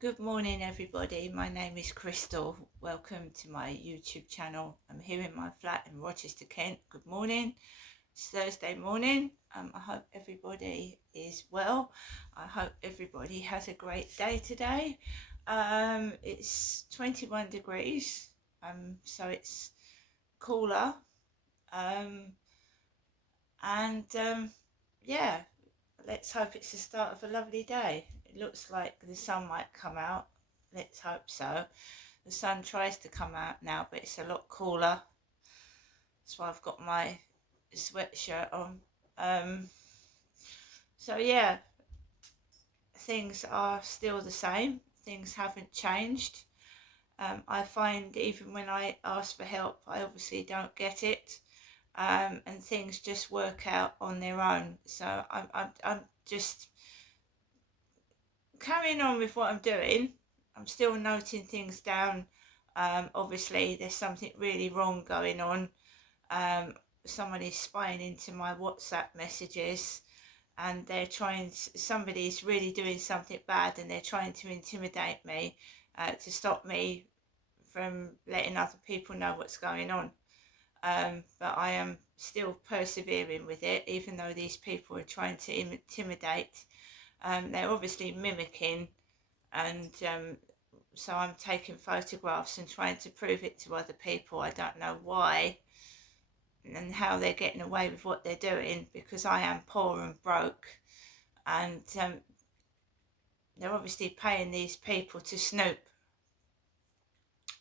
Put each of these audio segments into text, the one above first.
Good morning, everybody. My name is Crystal. Welcome to my YouTube channel. I'm here in my flat in Rochester, Kent. Good morning. It's Thursday morning. I hope everybody is well. I hope everybody has a great day today. It's 21 degrees, so it's cooler. Um, and yeah, let's hope it's the start of a lovely day. It looks like the sun might come out. Let's hope so. The sun tries to come out now, but it's a lot cooler. That's why I've got my sweatshirt on. Um, so yeah, things are still the same. Things haven't changed. I find even when I ask for help, I obviously don't get it. And things just work out on their own. So I'm just carrying on with what I'm doing. I'm still noting things down. Obviously, there's something really wrong going on. Um, Someone is spying into my WhatsApp messages, and somebody's really doing something bad, and they're trying to intimidate me to stop me from letting other people know what's going on. But I am still persevering with it, even though these people are trying to intimidate. They're obviously mimicking, and so I'm taking photographs and trying to prove it to other people. I don't know why and how they're getting away with what they're doing, because I am poor and broke, and they're obviously paying these people to snoop.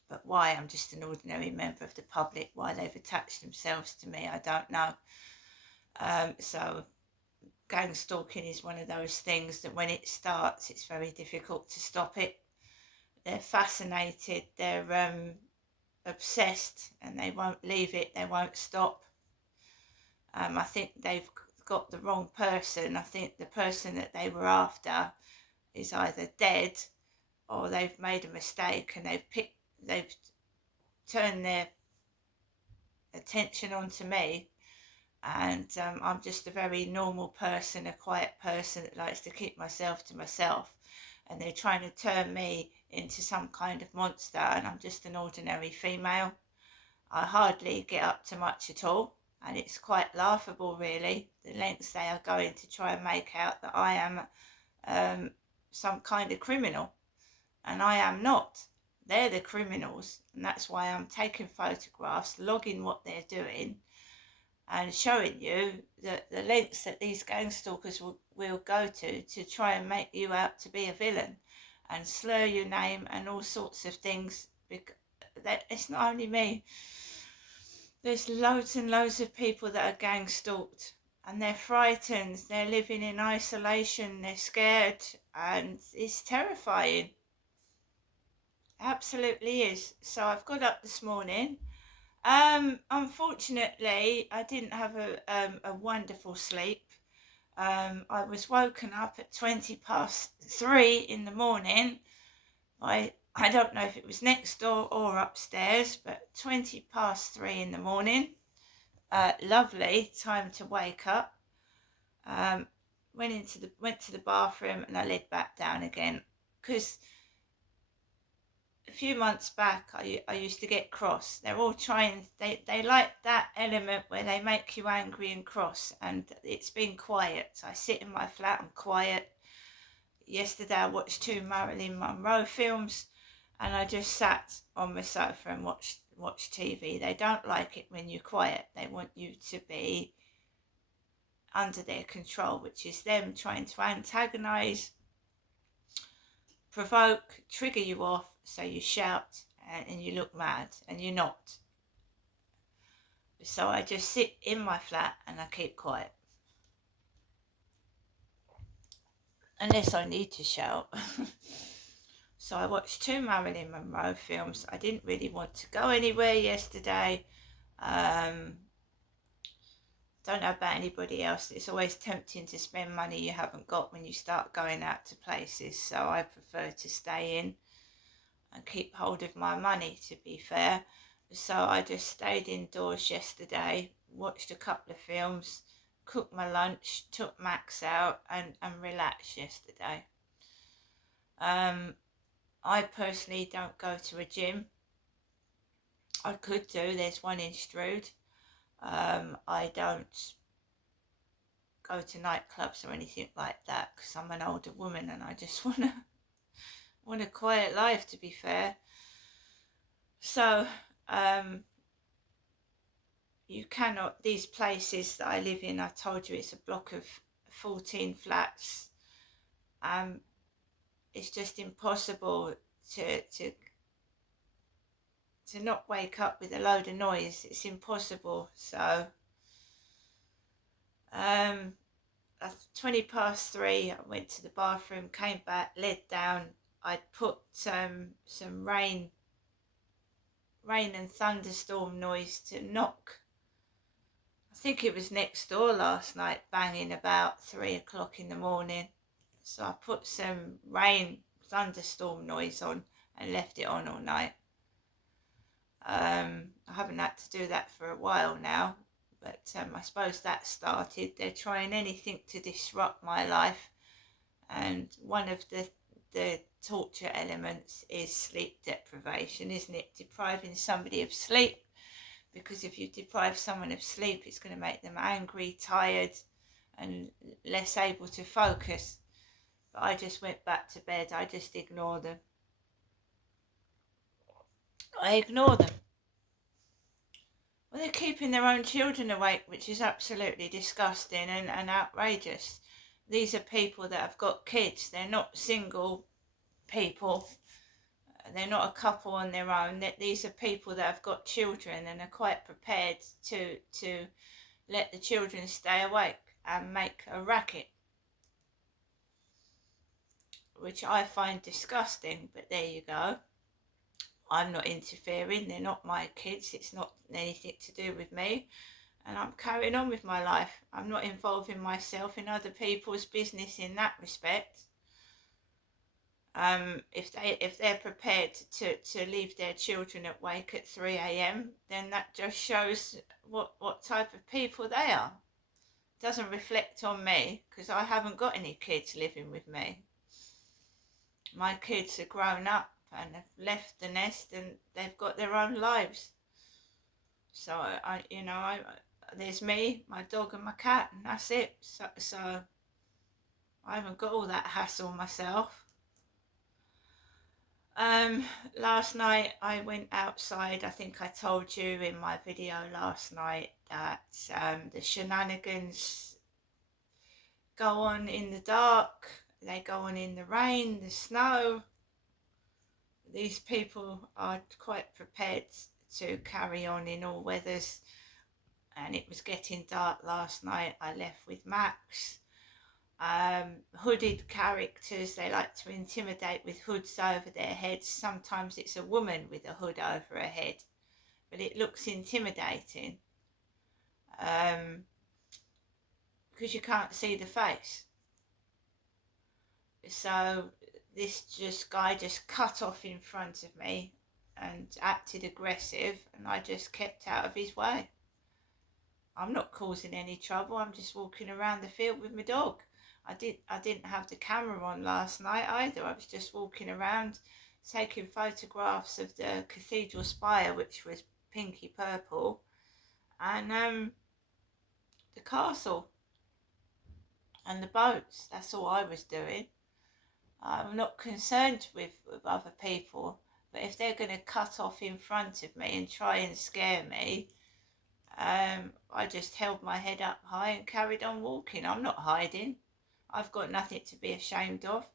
But why? I'm just an ordinary member of the public. Why they've attached themselves to me, I don't know. So gang stalking is one of those things that when it starts, it's very difficult to stop it. They're fascinated, they're obsessed, and they won't leave it, they won't stop. I think they've got the wrong person. I think the person that they were after is either dead, or they've made a mistake and they've turned their attention onto me. And I'm just a very normal person, a quiet person that likes to keep myself to myself, and they're trying to turn me into some kind of monster, and I'm just an ordinary female. I hardly get up to much at all, and it's quite laughable, really, the lengths they are going to try and make out that I am some kind of criminal, and I am not. They're the criminals, and that's why I'm taking photographs, logging what they're doing, and showing you the lengths that these gang stalkers will go to try and make you out to be a villain and slur your name and all sorts of things. Because it's not only me. There's loads and loads of people that are gang stalked, and they're frightened, they're living in isolation, they're scared, and it's terrifying. Absolutely is. So I've got up this morning. Unfortunately, I didn't have a wonderful sleep. I was woken up at 3:20 in the morning. I don't know if it was next door or upstairs, but 3:20 in the morning. Lovely time to wake up. Um, went to the bathroom, and I laid back down again, because a few months back I used to get cross. They're all trying, they like that element where they make you angry and cross, and it's been quiet. I sit in my flat, I'm quiet. Yesterday I watched 2 Marilyn Monroe films, and I just sat on my sofa and watched TV. They don't like it when you're quiet. They want you to be under their control, which is them trying to antagonize, provoke, trigger you off, so you shout and you look mad, and you're not. So I just sit in my flat and I keep quiet, unless I need to shout. So I watched 2 Marilyn Monroe films. I didn't really want to go anywhere yesterday. Don't know about anybody else. It's always tempting to spend money you haven't got when you start going out to places. So I prefer to stay in and keep hold of my money, to be fair. So I just stayed indoors yesterday, watched a couple of films, cooked my lunch, took Max out, and relaxed yesterday. Um, I personally don't go to a gym. I could do, there's one in Strood. I don't go to nightclubs or anything like that because I'm an older woman and I just want a quiet life, to be fair. So you cannot, these places that I live in, I told you it's a block of 14 flats. It's just impossible to not wake up with a load of noise. It's impossible. So at 3:20, I went to the bathroom, came back, laid down. I'd put some rain and thunderstorm noise to knock. I think it was next door last night, banging about 3 o'clock in the morning. So I put some rain thunderstorm noise on and left it on all night. I haven't had to do that for a while now, but I suppose that started. They're trying anything to disrupt my life, and one of the torture elements is sleep deprivation, isn't it? Depriving somebody of sleep, because if you deprive someone of sleep, it's going to make them angry, tired, and less able to focus. But I just went back to bed. I just ignore them. I ignore them. Well, they're keeping their own children awake, which is absolutely disgusting and outrageous. These are people that have got kids. They're not single people. They're not a couple on their own. These are people that have got children and are quite prepared to let the children stay awake and make a racket, which I find disgusting, but there you go. I'm not interfering. They're not my kids. It's not anything to do with me. And I'm carrying on with my life. I'm not involving myself in other people's business in that respect. If they're prepared to leave their children awake at 3 a.m, then that just shows what type of people they are. It doesn't reflect on me because I haven't got any kids living with me. My kids are grown up and have left the nest and they've got their own lives. So there's me, my dog and my cat, and that's it. So I haven't got all that hassle myself. Last night I went outside. I think I told you in my video last night that the shenanigans go on in the dark, they go on in the rain, the snow. These people are quite prepared to carry on in all weathers, and it was getting dark last night. I left with Max. Hooded characters, they like to intimidate with hoods over their heads. Sometimes it's a woman with a hood over her head, but it looks intimidating because you can't see the face. So this guy just cut off in front of me and acted aggressive, and I just kept out of his way. I'm not causing any trouble. I'm just walking around the field with my dog. I didn't have the camera on last night either. I was just walking around taking photographs of the cathedral spire, which was pinky purple, and the castle and the boats. That's all I was doing. I'm not concerned with other people, but if they're going to cut off in front of me and try and scare me, I just held my head up high and carried on walking. I'm not hiding. I've got nothing to be ashamed of.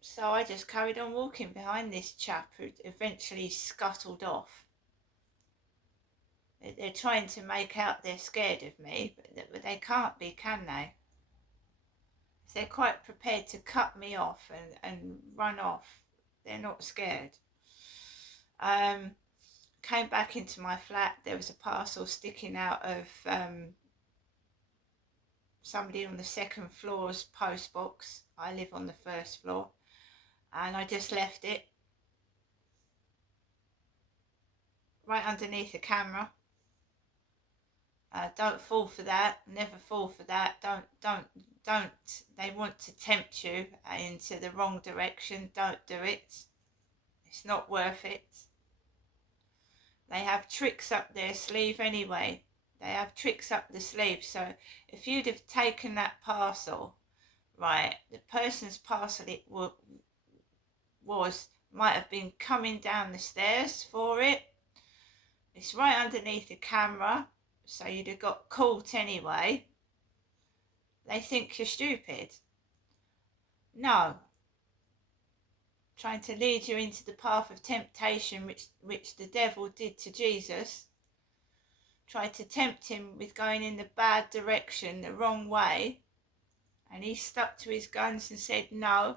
So I just carried on walking behind this chap who eventually scuttled off. They're trying to make out they're scared of me, but they can't be, can they? They're quite prepared to cut me off and run off. They're not scared. Came back into my flat. There was a parcel sticking out of somebody on the second floor's post box. I live on the first floor, and I just left it right underneath the camera. Don't fall for that. Never fall for that. Don't they want to tempt you into the wrong direction, don't do it. It's not worth it. They have tricks up their sleeve anyway. They have tricks up the sleeve. So if you'd have taken that parcel, right, the person's parcel might have been coming down the stairs for it. It's right underneath the camera, so you'd have got caught anyway. They think you're stupid. No. Trying to lead you into the path of temptation, which the devil did to Jesus. Tried to tempt him with going in the bad direction, the wrong way. And he stuck to his guns and said no.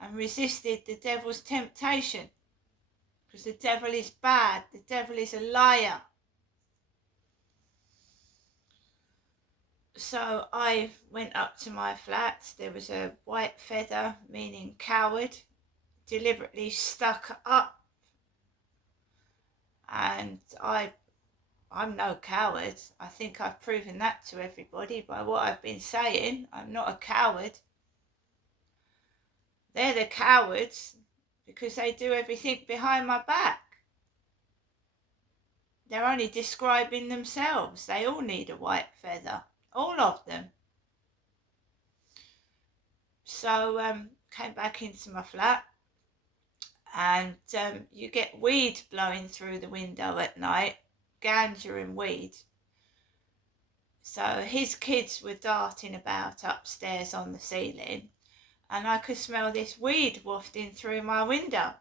And resisted the devil's temptation. Because the devil is bad. The devil is a liar. So I went up to my flat. There was a white feather, meaning coward, deliberately stuck up. And I'm no coward. I think I've proven that to everybody by what I've been saying. I'm not a coward. They're the cowards because they do everything behind my back. They're only describing themselves. They all need a white feather. All of them. So came back into my flat, and you get weed blowing through the window at night, ganja and weed. So his kids were darting about upstairs on the ceiling, and I could smell this weed wafting through my window.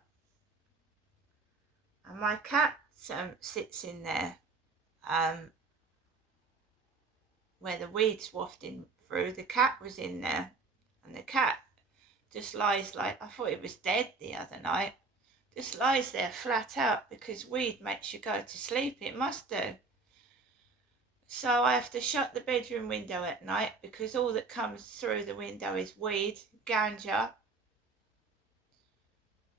And my cat sits in there, where the weed's wafting through. The cat was in there, and the cat just lies like, I thought it was dead the other night, just lies there flat out because weed makes you go to sleep. It must do. So I have to shut the bedroom window at night because all that comes through the window is weed, ganja.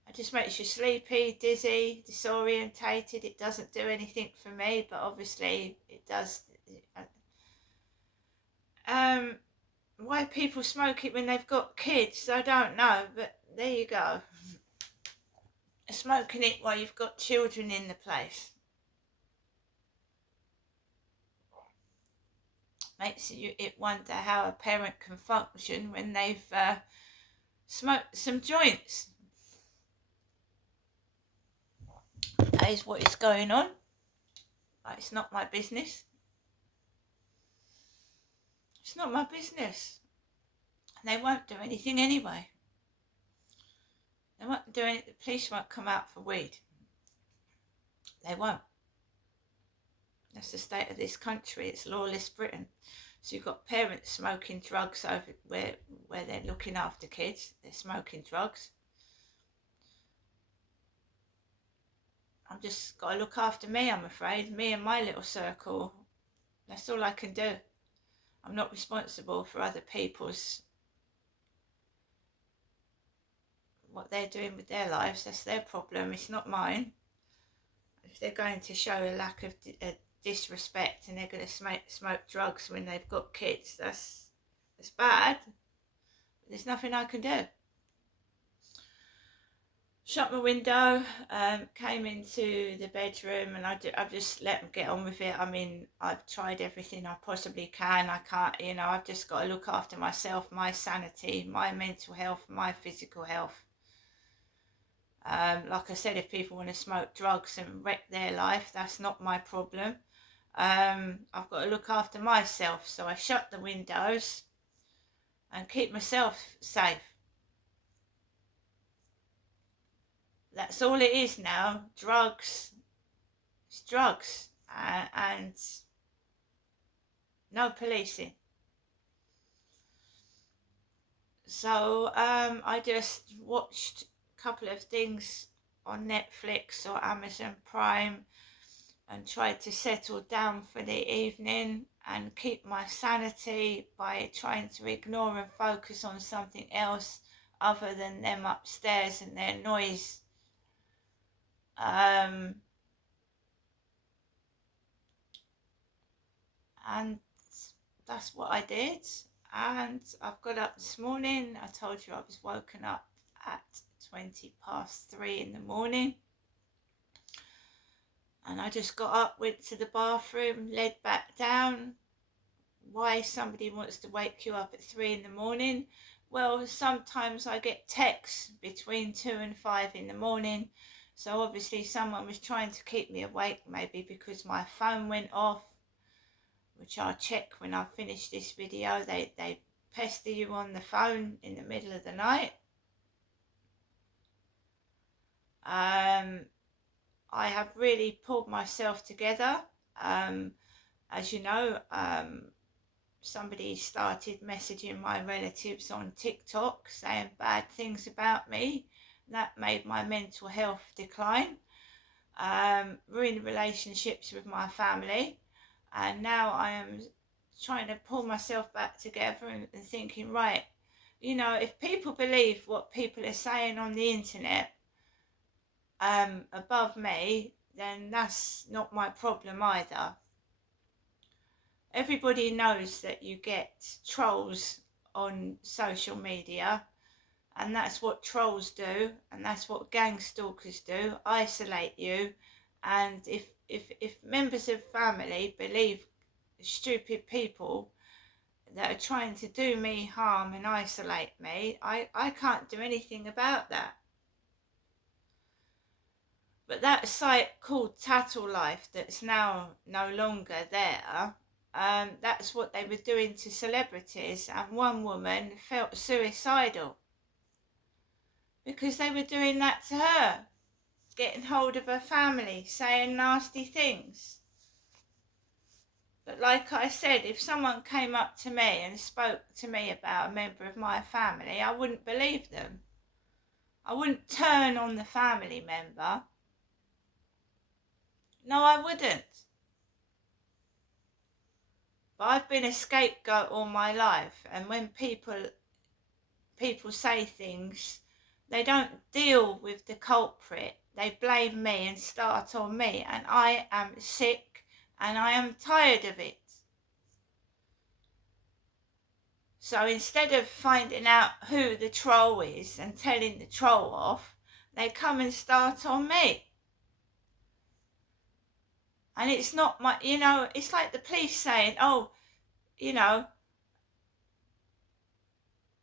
It just makes you sleepy, dizzy, disorientated. It doesn't do anything for me, but obviously it does. Why people smoke it when they've got kids, I don't know, but there you go. Smoking it while you've got children in the place makes it wonder how a parent can function when they've smoked some joints. That is what is going on. But it's not my business. It's not my business. And they won't do anything anyway. They won't do anything. The police won't come out for weed. They won't. That's the state of this country. It's lawless Britain. So you've got parents smoking drugs over where they're looking after kids. They're smoking drugs. I've just got to look after me, I'm afraid. Me and my little circle. That's all I can do. I'm not responsible for other people's, what they're doing with their lives. That's their problem. It's not mine. If they're going to show a lack of disrespect and they're going to smoke drugs when they've got kids, that's bad. But there's nothing I can do. Shut my window, came into the bedroom, and I've just let them get on with it. I mean, I've tried everything I possibly can. I can't, I've just got to look after myself, my sanity, my mental health, my physical health. Like I said, if people want to smoke drugs and wreck their life, that's not my problem. I've got to look after myself, so I shut the windows and keep myself safe. That's all it is now. Drugs. It's drugs. And no policing. So I just watched a couple of things on Netflix or Amazon Prime and tried to settle down for the evening and keep my sanity by trying to ignore and focus on something else other than them upstairs and their noise. And that's what I did. And I've got up this morning. I told you I was woken up at 3:20 in the morning. And I just got up, went to the bathroom, led back down. Why somebody wants to wake you up at 3 in the morning? Well, sometimes I get texts between 2 and 5 in the morning. So obviously someone was trying to keep me awake, maybe because my phone went off, which I'll check when I finish this video. They pester you on the phone in the middle of the night. I have really pulled myself together. As you know, somebody started messaging my relatives on TikTok saying bad things about me. That made my mental health decline, ruined relationships with my family, and now I am trying to pull myself back together and thinking, right, you know, if people believe what people are saying on the internet above me, then that's not my problem either. Everybody knows that you get trolls on social media, and that's what trolls do, and that's what gang stalkers do, isolate you. And if members of family believe stupid people that are trying to do me harm and isolate me, I can't do anything about that. But that site called Tattle Life, that's now no longer there, that's what they were doing to celebrities, and one woman felt suicidal because they were doing that to her, getting hold of her family, saying nasty things. But like I said, if someone came up to me and spoke to me about a member of my family, I wouldn't believe them. I wouldn't turn on the family member. No, I wouldn't. But I've been a scapegoat all my life, and when people say things, they don't deal with the culprit. They blame me and start on me, and I am sick and I am tired of it. So instead of finding out who the troll is and telling the troll off, they come and start on me. And it's not my, you know, it's like the police saying, oh, you know,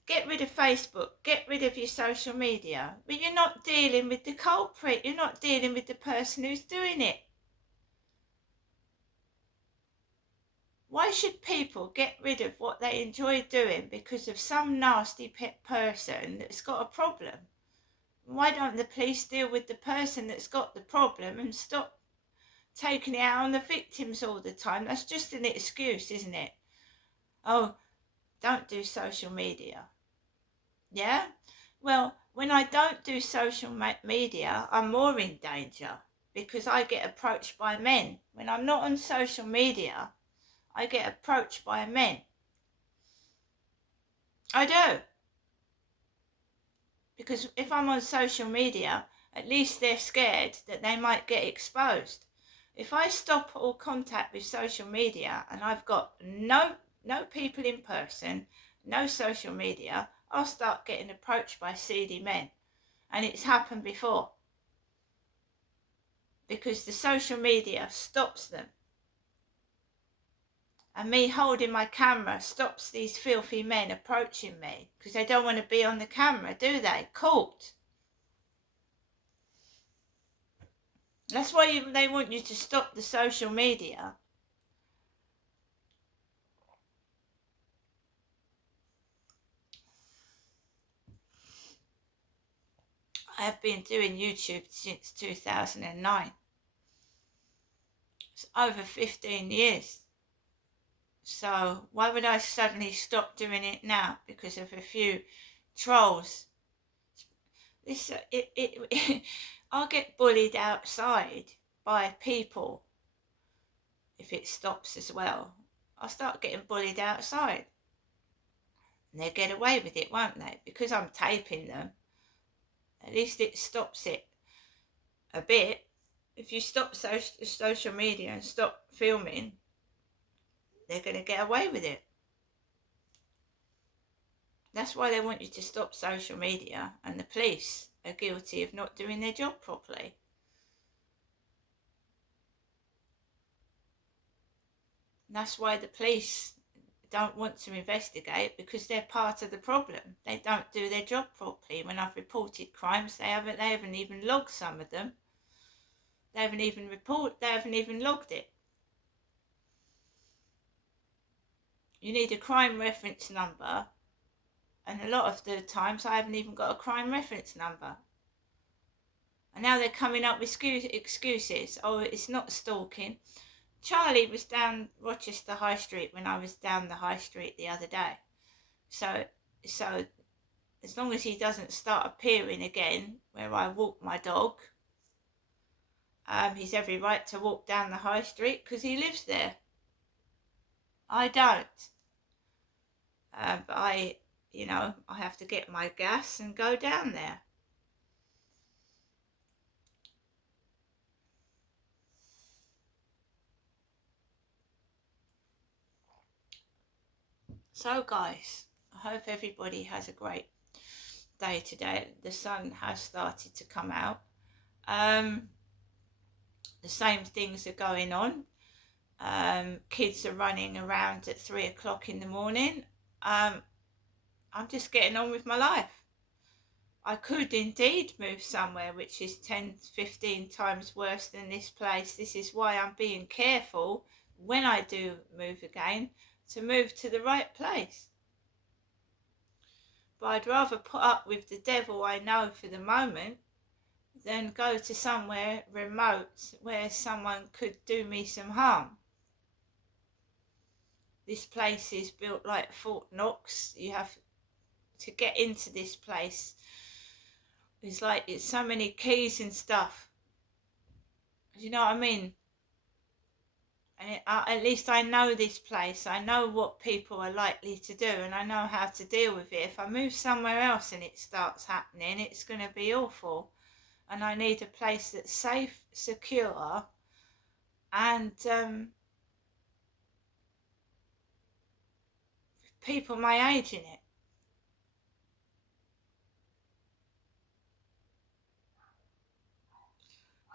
get rid of Facebook, get rid of your social media. But you're not dealing with the culprit. You're not dealing with the person who's doing it. Why should people get rid of what they enjoy doing because of some nasty person that's got a problem? Why don't the police deal with the person that's got the problem and stop taking it out on the victims all the time? That's just an excuse, isn't it? Oh, don't do social media. Yeah? Well, when I don't do social media, I'm more in danger because I get approached by men. When I'm not on social media, I get approached by men. I do. Because if I'm on social media, at least they're scared that they might get exposed. If I stop all contact with social media and I've got no people in person, no social media, I'll start getting approached by seedy men. And it's happened before. Because the social media stops them. And me holding my camera stops these filthy men approaching me because they don't want to be on the camera, do they? Caught. That's why they want you to stop the social media. I have been doing YouTube since 2009. It's over 15 years. So why would I suddenly stop doing it now because of a few trolls? I'll get bullied outside by people if it stops as well. I'll start getting bullied outside. And they'll get away with it, won't they? Because I'm taping them. At least it stops it a bit. If you stop social media and stop filming, they're going to get away with it. That's why they want you to stop social media, and the police are guilty of not doing their job properly. And that's why the police don't want to investigate, because they're part of the problem. They don't do their job properly. When I've reported crimes, they haven't even logged some of them. They haven't even logged it. You need a crime reference number, and a lot of the times I haven't even got a crime reference number. And now they're coming up with excuses. Oh, it's not stalking. Charlie was down Rochester High Street when I was down the High Street the other day. So as long as he doesn't start appearing again where I walk my dog, he's every right to walk down the High Street because he lives there. I don't. But I have to get my gas and go down there. So guys, I hope everybody has a great day today. The sun has started to come out. The same things are going on. Kids are running around at 3 o'clock in the morning. I'm just getting on with my life. I could indeed move somewhere which is 10, 15 times worse than this place. This is why I'm being careful when I do move again, to move to the right place. But I'd rather put up with the devil I know for the moment than go to somewhere remote where someone could do me some harm. This place is built like Fort Knox. You have to get into this place. It's so many keys and stuff. You know what I mean? And at least I know this place. I know what people are likely to do, and I know how to deal with it. If I move somewhere else and it starts happening, it's going to be awful. And I need a place that's safe, secure, and people my age in it.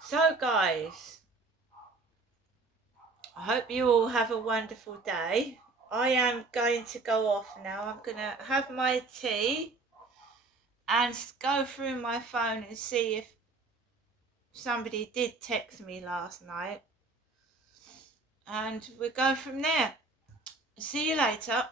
So guys, I hope you all have a wonderful day. I am going to go off now. I'm going to have my tea and go through my phone and see if somebody did text me last night. And we'll go from there. See you later.